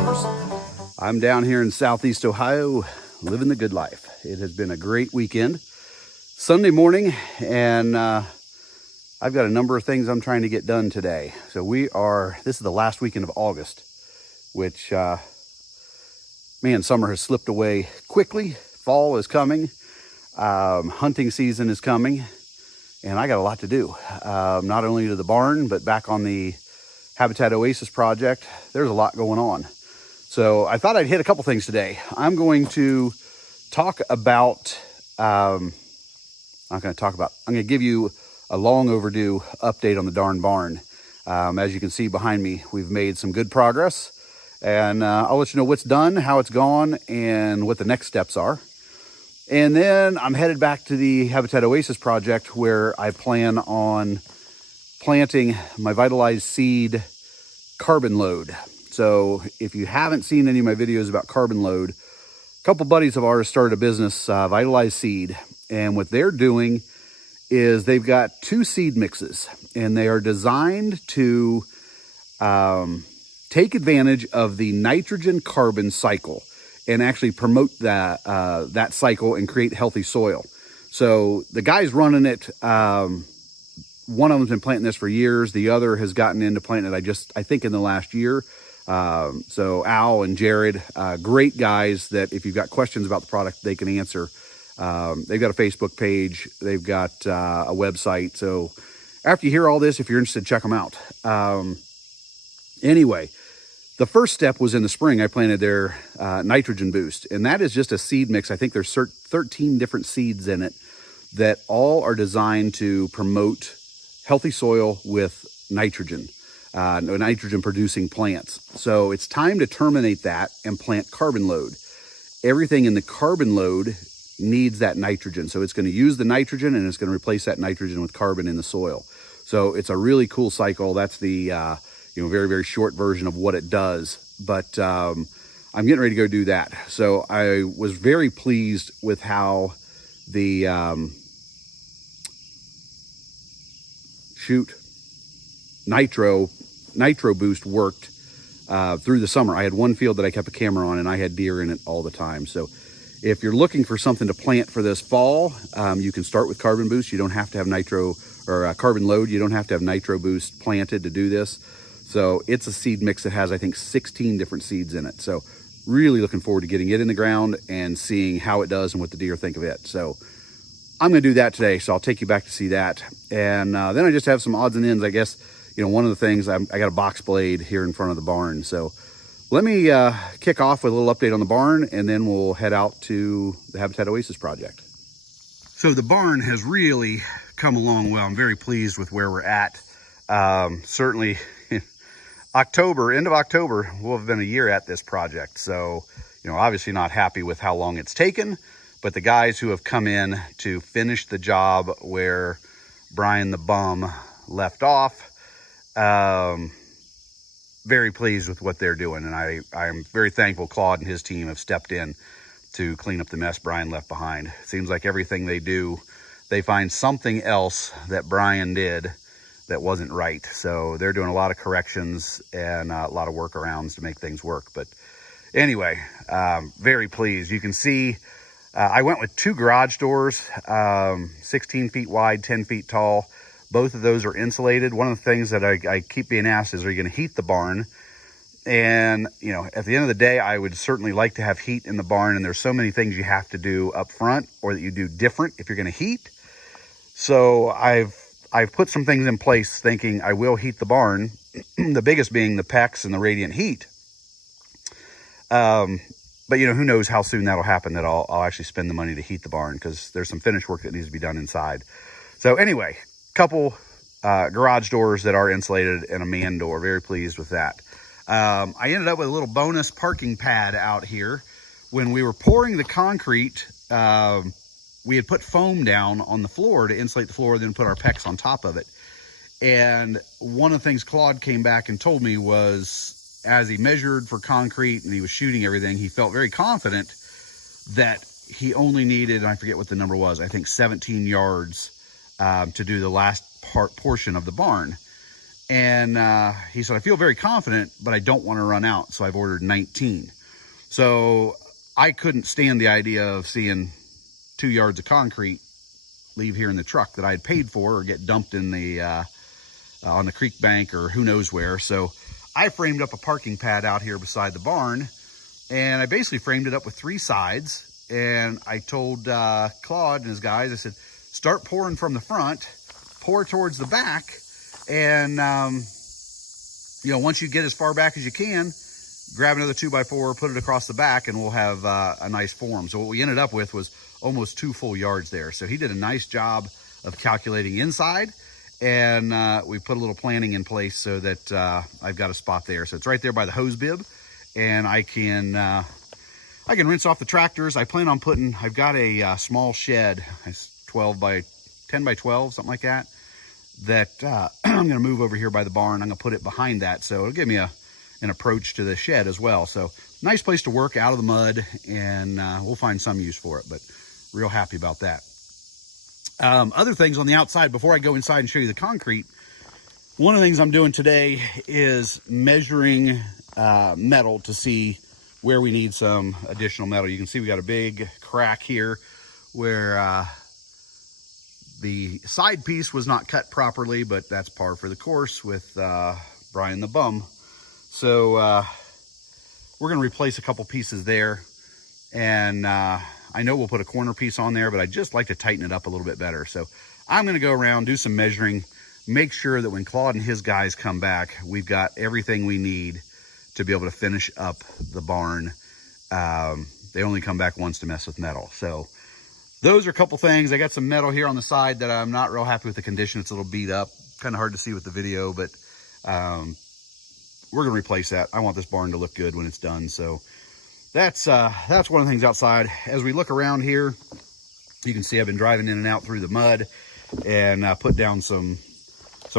outdoors. I'm down here in Southeast Ohio, living the good life. It has been a great weekend. Sunday morning, and I've got a number of things I'm trying to get done today. So this is the last weekend of August, which, man, summer has slipped away quickly. Fall is coming. Hunting season is coming. And I got a lot to do, not only to the barn, but back on the Habitat Oasis project. There's a lot going on. So I thought I'd hit a couple things today. I'm going to talk about, I'm going to give you a long overdue update on the darn barn. As you can see behind me, we've made some good progress. And I'll let you know what's done, how it's gone, and what the next steps are. And then I'm headed back to the Habitat Oasis project where I plan on planting my Vitalize seed carbon load. So if you haven't seen any of my videos about carbon load, a couple buddies of ours started a business, Vitalize Seed. And what they're doing is they've got 2 seed mixes, and they are designed to take advantage of the nitrogen carbon cycle and actually promote that cycle and create healthy soil. So the guy's running it. One of them's been planting this for years. The other has gotten into planting it, I think in the last year. So Al and Jared, great guys that if you've got questions about the product, they can answer. They've got a Facebook page. They've got a website. So after you hear all this, if you're interested, check them out. Anyway, the first step was in the spring. I planted their nitrogen boost, and that is just a seed mix. I think there's 13 different seeds in it that all are designed to promote healthy soil with nitrogen, nitrogen producing plants. So it's time to terminate that and plant carbon load. Everything in the carbon load needs that nitrogen. So it's going to use the nitrogen and it's going to replace that nitrogen with carbon in the soil. So it's a really cool cycle. That's the very, very short version of what it does. But I'm getting ready to go do that. So I was very pleased with how the nitro boost worked through the summer. I had one field that I kept a camera on, and I had deer in it all the time. So if you're looking for something to plant for this fall, you can start with carbon boost. You don't have to have nitro or carbon load. You don't have to have nitro boost planted to do this. So it's a seed mix that has, I think, 16 different seeds in it. So really looking forward to getting it in the ground and seeing how it does and what the deer think of it. So I'm going to do that today. So I'll take you back to see that. And then I just have some odds and ends. I guess, one of the things, I got a box blade here in front of the barn. So let me kick off with a little update on the barn, and then we'll head out to the Habitat Oasis project. So the barn has really come along well. I'm very pleased with where we're at. Certainly, end of October, we'll have been a year at this project. So, obviously not happy with how long it's taken, but the guys who have come in to finish the job where Brian the bum left off, very pleased with what they're doing. And I'm very thankful Claude and his team have stepped in to clean up the mess Brian left behind. It seems like everything they do, they find something else that Brian did that wasn't right. So they're doing a lot of corrections and a lot of workarounds to make things work. But anyway, very pleased. You can see I went with 2 garage doors, 16 feet wide, 10 feet tall. Both of those are insulated. One of the things that I keep being asked is, are you going to heat the barn? And, at the end of the day, I would certainly like to have heat in the barn. And there's so many things you have to do up front or that you do different if you're going to heat. So I've put some things in place thinking I will heat the barn, the biggest being the PEX and the radiant heat. But who knows how soon that'll happen, that I'll actually spend the money to heat the barn, because there's some finish work that needs to be done inside. So anyway, couple garage doors that are insulated and a man door. Very pleased with that. I ended up with a little bonus parking pad out here. When we were pouring the concrete, we had put foam down on the floor to insulate the floor, then put our PEX on top of it. And one of the things Claude came back and told me was, as he measured for concrete and he was shooting everything, he felt very confident that he only needed, and I forget what the number was, I think 17 yards to do the last portion of the barn. And he said, I feel very confident, but I don't want to run out. So I've ordered 19. So I couldn't stand the idea of seeing 2 yards of concrete leave here in the truck that I had paid for or get dumped in the on the creek bank or who knows where. So I framed up a parking pad out here beside the barn, and I basically framed it up with 3 sides. And I told Claude and his guys, I said, start pouring from the front, pour towards the back, and you know, once you get as far back as you can, grab another 2x4, put it across the back, and we'll have a nice form. So what we ended up with was almost 2 full yards there. So he did a nice job of calculating inside, and we put a little planning in place so that I've got a spot there. So it's right there by the hose bib, and I can rinse off the tractors. I plan on putting, I've got a small shed, it's 10 by 12, something like that, that I'm gonna move over here by the barn. I'm gonna put it behind that, so it'll give me an approach to the shed as well. So nice place to work out of the mud, and we'll find some use for it, but real happy about that. Other things on the outside, before I go inside and show you the concrete, one of the things I'm doing today is measuring metal to see where we need some additional metal. You can see we got a big crack here where the side piece was not cut properly, but that's par for the course with Brian the Bum. So we're gonna replace a couple pieces there, and I know we'll put a corner piece on there, but I just like to tighten it up a little bit better. So I'm gonna go around, do some measuring, make sure that when Claude and his guys come back, we've got everything we need to be able to finish up the barn. They only come back once to mess with metal. So those are a couple things. I got some metal here on the side that I'm not real happy with the condition. It's a little beat up, kind of hard to see with the video, but we're gonna replace that. I want this barn to look good when it's done. So that's one of the things outside. As we look around here, you can see I've been driving in and out through the mud, and put down some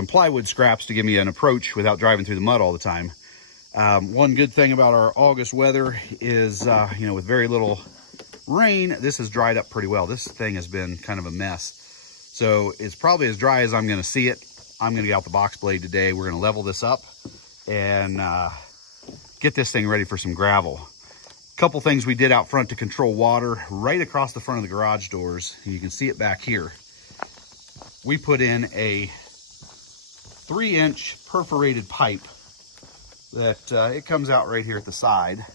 plywood scraps to give me an approach without driving through the mud all the time. One good thing about our August weather is, you know, with very little rain, this has dried up pretty well. This thing has been kind of a mess. So it's probably as dry as I'm gonna see it. I'm gonna get out the box blade today. We're gonna level this up and get this thing ready for some gravel. Couple things we did out front to control water. Right across the front of the garage doors, you can see it back here, we put in a 3-inch perforated pipe that it comes out right here at the side.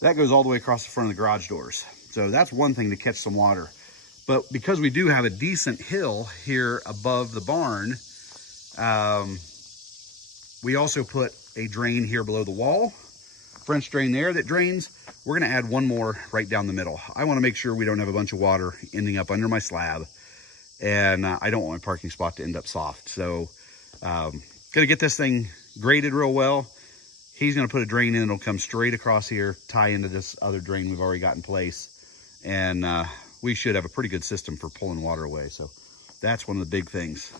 That goes all the way across the front of the garage doors. So that's one thing to catch some water. But because we do have a decent hill here above the barn, we also put a drain here below the wall, French drain there that drains. We're gonna add one more right down the middle. I wanna make sure we don't have a bunch of water ending up under my slab, and I don't want my parking spot to end up soft. So gonna get this thing graded real well. He's gonna put a drain in, it'll come straight across here, tie into this other drain we've already got in place. And we should have a pretty good system for pulling water away. So that's one of the big things.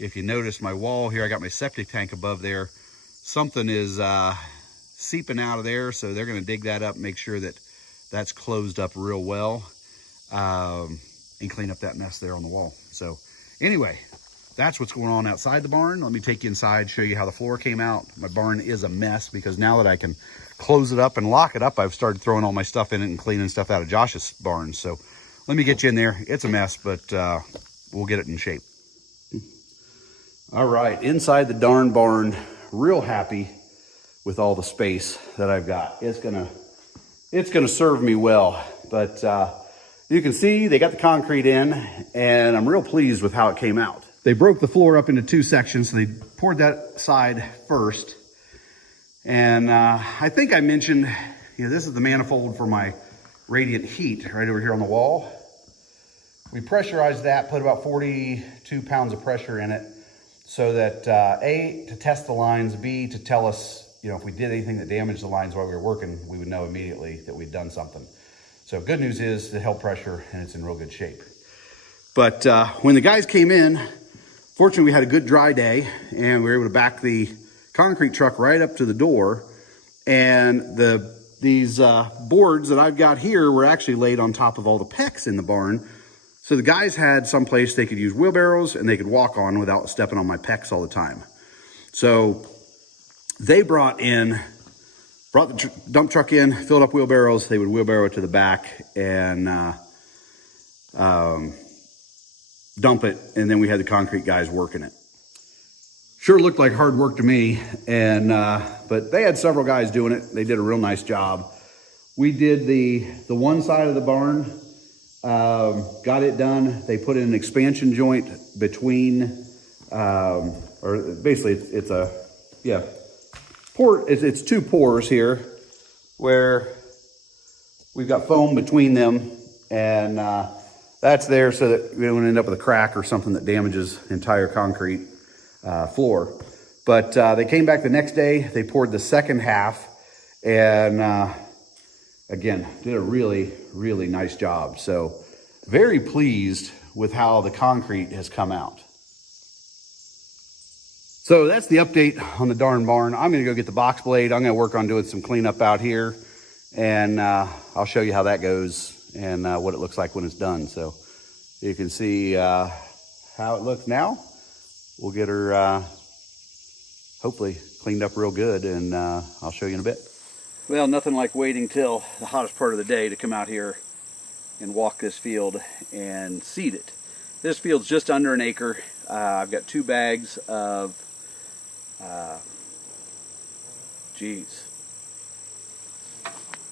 If you notice my wall here, I got my septic tank above there. Something is seeping out of there, so they're gonna dig that up, make sure that that's closed up real well, and clean up that mess there on the wall. So anyway, that's what's going on outside the barn. Let me take you inside, show you how the floor came out. My barn is a mess because now that I can close it up and lock it up, I've started throwing all my stuff in it and cleaning stuff out of Josh's barn. So let me get you in there. It's a mess, but we'll get it in shape. All right, inside the darn barn, real happy with all the space that I've got. It's gonna serve me well, but you can see they got the concrete in, and I'm real pleased with how it came out. They broke the floor up into 2 sections. So they poured that side first. And I think I mentioned, you know, this is the manifold for my radiant heat right over here on the wall. We pressurized that, put about 42 pounds of pressure in it so that A, to test the lines, B, to tell us, you know, if we did anything that damaged the lines while we were working, we would know immediately that we'd done something. So good news is it held pressure and it's in real good shape. But when the guys came in, fortunately we had a good dry day and we were able to back the concrete truck right up to the door. And these boards that I've got here were actually laid on top of all the PEX in the barn. So the guys had some place they could use wheelbarrows and they could walk on without stepping on my pecs all the time. So they brought the dump truck in, filled up wheelbarrows. They would wheelbarrow it to the back and dump it, and then we had the concrete guys working it. Sure looked like hard work to me, and but they had several guys doing it. They did a real nice job. We did the one side of the barn, got it done. They put in an expansion joint between, or basically it's a, yeah, it's two pours here where we've got foam between them, and that's there so that we don't end up with a crack or something that damages the entire concrete floor. But they came back the next day, they poured the second half, and again, did a really, really nice job. So very pleased with how the concrete has come out. So that's the update on the darn barn. I'm gonna go get the box blade. I'm gonna work on doing some cleanup out here, and I'll show you how that goes and what it looks like when it's done. So you can see how it looks now. We'll get her hopefully cleaned up real good, and I'll show you in a bit. Well, nothing like waiting till the hottest part of the day to come out here and walk this field and seed it. This field's just under an acre. I've got 2 bags of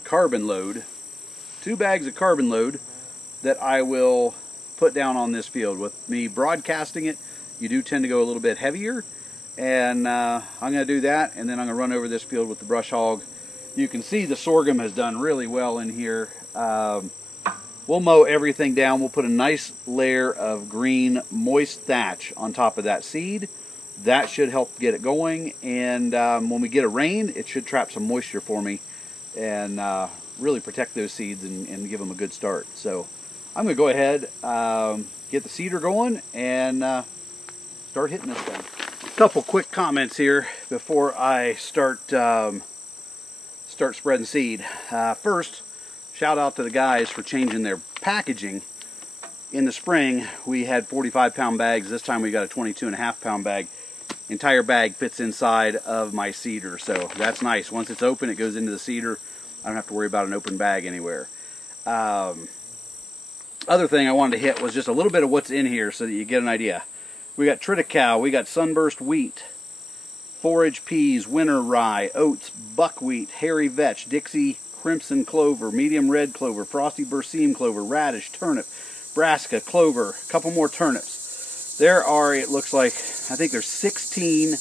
carbon load. 2 bags of carbon load that I will put down on this field. With me broadcasting it, you do tend to go a little bit heavier, and I'm going to do that, and then I'm going to run over this field with the brush hog. You can see the sorghum has done really well in here. We'll mow everything down. We'll put a nice layer of green moist thatch on top of that seed. That should help get it going, and when we get a rain, it should trap some moisture for me and really protect those seeds and give them a good start. So I'm going to go ahead, get the seeder going, and start hitting this thing. A couple quick comments here before I start spreading seed. First, shout out to the guys for changing their packaging. In the spring, we had 45-pound bags. This time we got a 22.5-pound bag. Entire bag fits inside of my seeder, so that's nice. Once it's open, it goes into the seeder. I don't have to worry about an open bag anywhere. Other thing I wanted to hit was just a little bit of what's in here so that you get an idea. We got triticale, we got sunburst wheat, forage peas, winter rye, oats, buckwheat, hairy vetch, Dixie crimson clover, medium red clover, frosty berseem clover, radish, turnip, brassica, clover, a couple more turnips. There are, it looks like, I think there's 16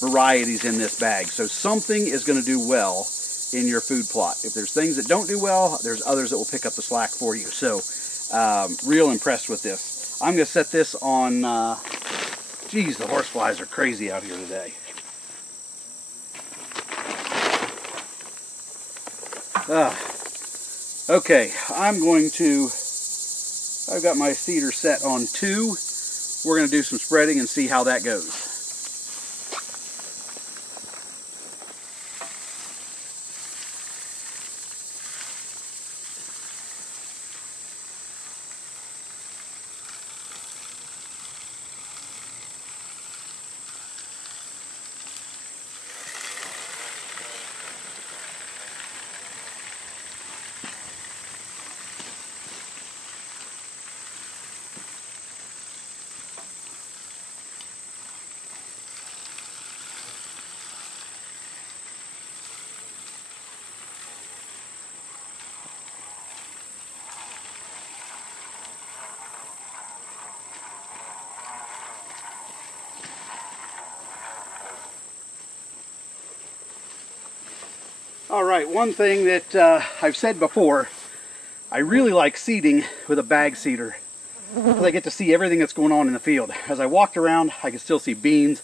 varieties in this bag. So something is going to do well in your food plot. If there's things that don't do well, there's others that will pick up the slack for you. So real impressed with this. I'm going to set this on, geez, the horseflies are crazy out here today. Okay, I've got my seeder set on 2. We're going to do some spreading and see how that goes. All right, one thing that I've said before, I really like seeding with a bag seeder because I get to see everything that's going on in the field. As I walked around, I could still see beans,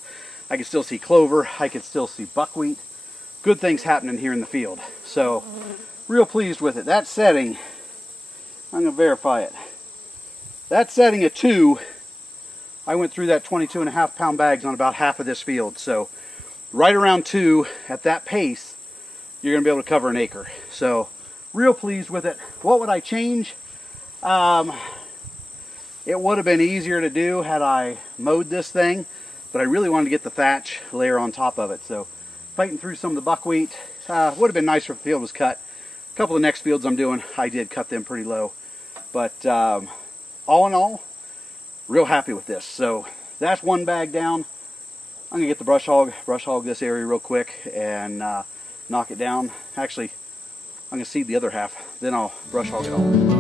I could still see clover, I could still see buckwheat. Good things happening here in the field. So, real pleased with it. That setting, I'm going to verify it. That setting at 2, I went through that 22.5-pound bags on about half of this field. So, right around 2 at that pace, you're going to be able to cover an acre. So, real pleased with it. What would I change? It would have been easier to do had I mowed this thing, but I really wanted to get the thatch layer on top of it. So fighting through some of the buckwheat, would have been nicer if the field was cut. A couple of the next fields I'm doing, I did cut them pretty low. But all in all, real happy with this. So that's one bag down. I'm gonna get the brush hog this area real quick and knock it down. Actually, I'm gonna seed the other half, then I'll brush hog it all.